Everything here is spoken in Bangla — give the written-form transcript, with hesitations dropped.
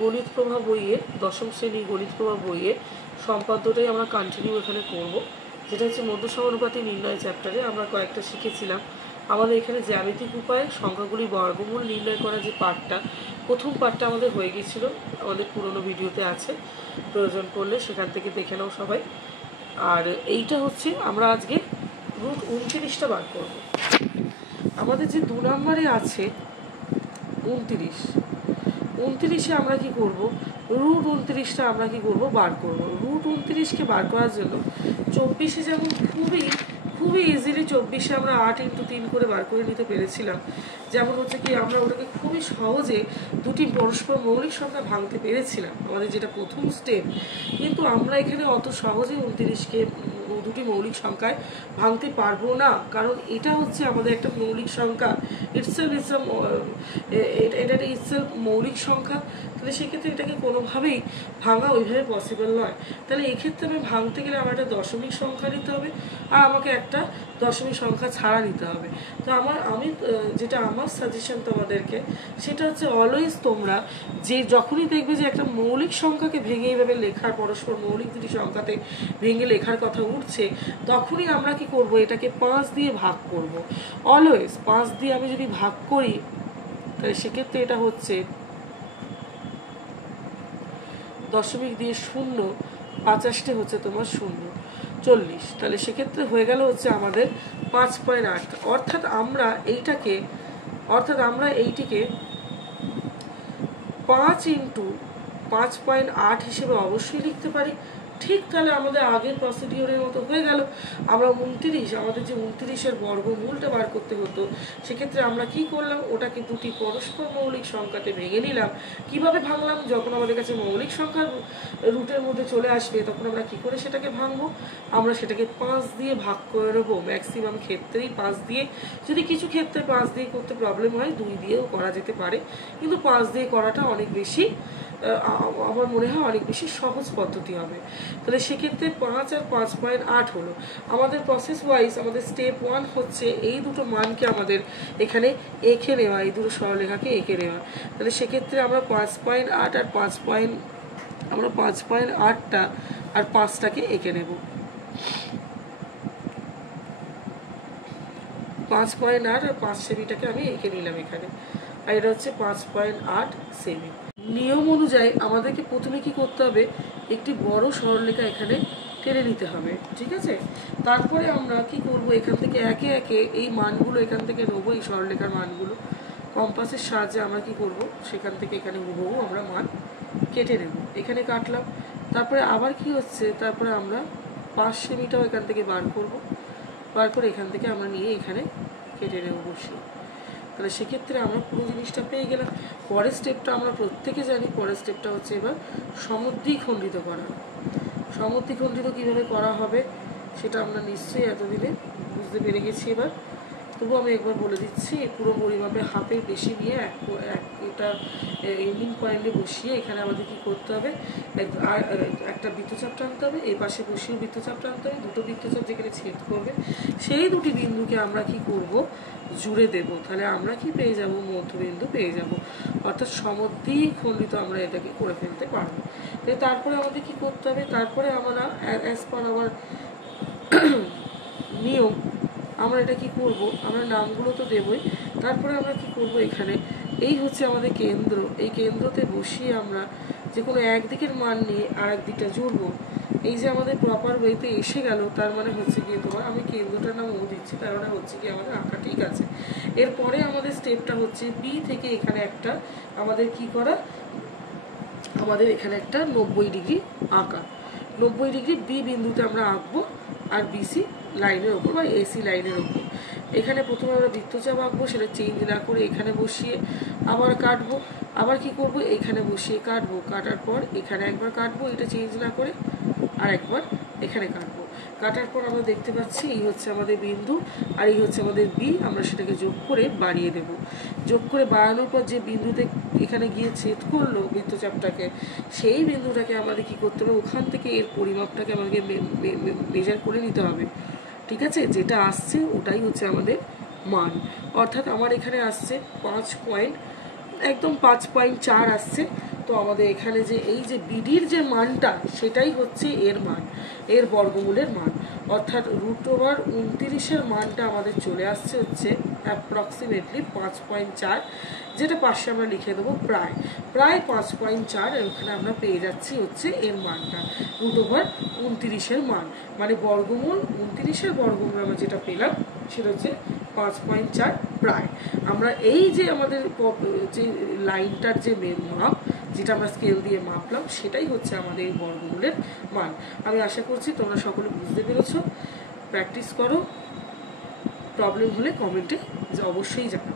গণিত প্রভা বইয়ে দশম শ্রেণী গণিত প্রভা বইয়ে সম্পাদ্যটাই আমরা কন্টিনিউ এখানে করব, যেটা হচ্ছে মধ্য সমানুপাতি নির্ণয় চ্যাপ্টারে আমরা কয়েকটা শিখেছিলাম। আমাদের এখানে জ্যামিতিক উপায়ে সংখ্যাগুলি বর্গমূল নির্ণয় করা যে পার্টটা, প্রথম পার্টটা আমাদের হয়ে গিয়েছিল, আমাদের পুরনো ভিডিওতে আছে, প্রয়োজন পড়লে সেখান থেকে দেখে নাও সবাই। আর এইটা হচ্ছে আমরা আজকে রুট 29টা বার করব। আমাদের যে 2 নম্বরে আছে 29, আমরা কি করব, রুট 29টা আমরা কি করব, বার করব। রুট 29কে বার করার জন্য 24-এ যেমন খুবই ইজিলি 24-এ আমরা 8 × 3 করে বার করে নিতে পেরেছিলাম, যেমন হচ্ছে কি আমরা ওটাকে খুবই সহজে দুটি পরস্পর মৌলিক সংখ্যা ভাঙতে পেরেছিলাম, আমাদের যেটা প্রথম স্টেপ। কিন্তু আমরা এখানে অত সহজে 29কে দুটি মৌলিক সংখ্যায় ভাঙতে পারবো না, কারণ এটা হচ্ছে আমাদের একটা মৌলিক সংখ্যা, এটা ইটসেলফ মৌলিক সংখ্যা। তাহলে সেক্ষেত্রে এটাকে কোনোভাবেই ভাঙা ওইভাবে পসিবল নয়। তাহলে এক্ষেত্রে আমি ভাঙতে গেলে আমার একটা দশমিক সংখ্যা নিতে হবে, আর আমাকে একটা দশমিক সংখ্যা ছাড়া নিতে হবে। তো আমি যেটা আমার সাজেশন তোমাদেরকে, সেটা হচ্ছে অলওয়েজ তোমরা যে যখনই দেখবে যে একটা মৌলিক সংখ্যাকে ভেঙে এইভাবে লেখার, পরস্পর মৌলিক দুটি সংখ্যাতে ভেঙে লেখার কথা উঠছে, তখনই আমরা কি করব, এটাকে 5 দিয়ে ভাগ করব। অলওয়েজ 5 দিয়ে আমি যদি ভাগ করি, তাহলে সেক্ষেত্রে এটা হচ্ছে দশমিক দিয়ে 0, 50 হচ্ছে তোমার 0, 40। তাহলে সেক্ষেত্রে হয়ে গেল হচ্ছে আমাদের 5.8। অর্থাৎ আমরা এইটিকে 5 × 5.8 হিসেবে অবশ্যই লিখতে পারি। ঠিক তাহলে আমাদের আগের প্রসিডিওরের মতো হয়ে গেল। আমরা 29, আমাদের যে 29-এর বর্গমূলটা বার করতে হতো, সেক্ষেত্রে আমরা কি করলাম, ওটাকে দুটি পরস্পর মৌলিক সংখ্যাতে ভেঙে নিলাম। কিভাবে ভাঙলাম, যখন আমাদের কাছে মৌলিক সংখ্যার রুটের মধ্যে চলে আসবে, তখন আমরা কি করে সেটাকে ভাঙবো, আমরা সেটাকে 5 দিয়ে ভাগ করে নেবো। ম্যাক্সিমাম ক্ষেত্রেই 5 দিয়ে, যদি কিছু ক্ষেত্রে 5 দিয়ে করতে প্রবলেম হয় 2 দিয়েও করা যেতে পারে, কিন্তু 5 দিয়ে করাটা অনেক বেশি, আমার মনে হয় অনেক বেশি সহজ পদ্ধতি হবে। তাহলে সেক্ষেত্রে 5 আর 5.8 হলো আমাদের প্রসেস ওয়াইজ। আমাদের স্টেপ 1 হচ্ছে এই দুটো মানকে আমাদের এখানে এঁকে নেওয়া, এই দুটো সরলরেখাকে এঁকে নেওয়া। তাহলে সেক্ষেত্রে আমরা 5.8 আর 5.8টা আর 5টাকে এঁকে নেব। 5.8 আর 5 সেমিটাকে আমি এঁকে নিলাম এখানে, আর এটা হচ্ছে 5.8 সেমি। নিয়ম অনুযায়ী আমাদেরকে প্রথমে কি করতে হবে, একটি বড় সরলরেখা এখানে টেনে নিতে হবে, ঠিক আছে। তারপরে আমরা কি করব, এখান থেকে একে একে এই মানগুলো এখান থেকে নেবো, এই সরলরেখার মানগুলো কম্পাসের সাহায্যে আমরা কি করব, সেখান থেকে এখানে হুবহু আমরা মান কেটে নেব। এখানে কাটলাম, তারপরে আবার কি হচ্ছে, তারপরে আমরা 5 সেমিটাও এখান থেকে বার করে এখান থেকে আমরা নিয়ে এখানে কেটে নেব বসিয়ে। তাহলে সেক্ষেত্রে আমরা পুরো জিনিসটা পেয়ে গেলাম। পরের স্টেপটা আমরা প্রত্যেকে জানি, পরের স্টেপটা হচ্ছে এবার সমদ্বিখণ্ডিত করা। সমদ্বিখণ্ডিত কীভাবে করা হবে সেটা আমরা নিশ্চয়ই এতদিনে বুঝতে পেরে গেছি। এবার তবু আমি একবার বলে দিচ্ছি, পুরো পরিমাপে হাফের বেশি নিয়ে এটা এন্ডিং পয়েন্টে বসিয়ে এখানে আমাদের কি করতে হবে, একটা বৃত্তচাপ টানতে হবে, এই পাশে বসিয়েও বৃত্তচাপ টানতে হবে, দুটো বৃত্তচাপ যেখানে ছেদ করবে সেই দুটি বিন্দুকে আমরা কি করব, জুড়ে দেব। তাহলে আমরা কি পেয়ে যাব, মধ্যবিন্দু পেয়ে যাব, অর্থাৎ সমদ্বিখণ্ডিত আমরা এটাকে করে ফেলতে পারবো। তারপরে আমাদের কি করতে হবে, তারপরে আমরা অ্যাজ পার আওয়ার নিয়ম আমরা এটা কি করব, আমরা নামগুলো তো দেবই, তারপরে আমরা কি করব, এখানে এই হচ্ছে আমাদের কেন্দ্র, এই কেন্দ্রতে বসিয়ে আমরা যে কোনো একদিকের মান নিয়ে আর এক দিকটা জুড়বো। এই যে আমাদের প্রপার ওয়েতে এসে গেল, তার মানে হচ্ছে কি তোমার, আমি কেন্দ্রটার নাম ও দিচ্ছি, তার মানে হচ্ছে কি আমাদের আঁকা ঠিক আছে। এরপরে আমাদের স্টেপটা হচ্ছে বি থেকে এখানে একটা আমাদের কি করা, আমাদের এখানে একটা 90 ডিগ্রি আঁকা, 90 ডিগ্রি বি বিন্দুতে আমরা আঁকবো, আর বিসি লাইনের ওপর বা এসি লাইনের ওপর। এখানে প্রথমে আমরা বৃত্তচাপ আঁকবো, সেটা চেঞ্জ না করে এখানে বসিয়ে আবার কাটবো, আবার কি করব, এখানে বসিয়ে কাটবো, কাটার পর এখানে একবার কাটবো, এটা চেঞ্জ না করে, আর একবার এখানে কাটবো। কাটার পর আমরা দেখতে পাচ্ছি এই হচ্ছে আমাদের বিন্দু, আর এই হচ্ছে আমাদের বি। আমরা সেটাকে যোগ করে বাড়িয়ে দেব। যোগ করে বাড়ানোর পর যে বিন্দুতে এখানে গিয়ে ছেদ করলো বৃত্তচাপটাকে, সেই বিন্দুটাকে আমাদের কি করতে হবে, ওখান থেকে এর পরিমাপটাকে আমাদেরকে মেজার করে নিতে হবে, ঠিক আছে। যেটা আসছে ওটাই হচ্ছে আমাদের মান। অর্থাৎ আমার এখানে আসছে 5.8 একদম 5.4 আসছে। তো আমাদের এখানে যে এই যে বিডির যে মানটা সেটাই হচ্ছে এর মান, এর বর্গমূলের মান, অর্থাৎ √29-এর মানটা আমাদের চলে আসছে হচ্ছে অ্যাপ্রক্সিমেটলি 5.4, যেটা পাশে আমরা লিখে দেবো প্রায় 5.4। এখানে আমরা পেয়ে যাচ্ছি হচ্ছে এর মানটা, √29-এর মান, মানে বর্গমূল 29-এর বর্গমূল আমরা যেটা পেলাম সেটা হচ্ছে 5.4 প্রায়। আমরা এই যে আমাদের যে লাইনটার যে মাপ, যেটা আমরা স্কেল দিয়ে মাপলাম, সেটাই হচ্ছে আমাদের এই বর্গমূলের মান। আমি আশা করছি তোমরা সকলে বুঝতে পেরেছো। প্র্যাকটিস করো, প্রবলেম হলে কমেন্টে অবশ্যই জানাও।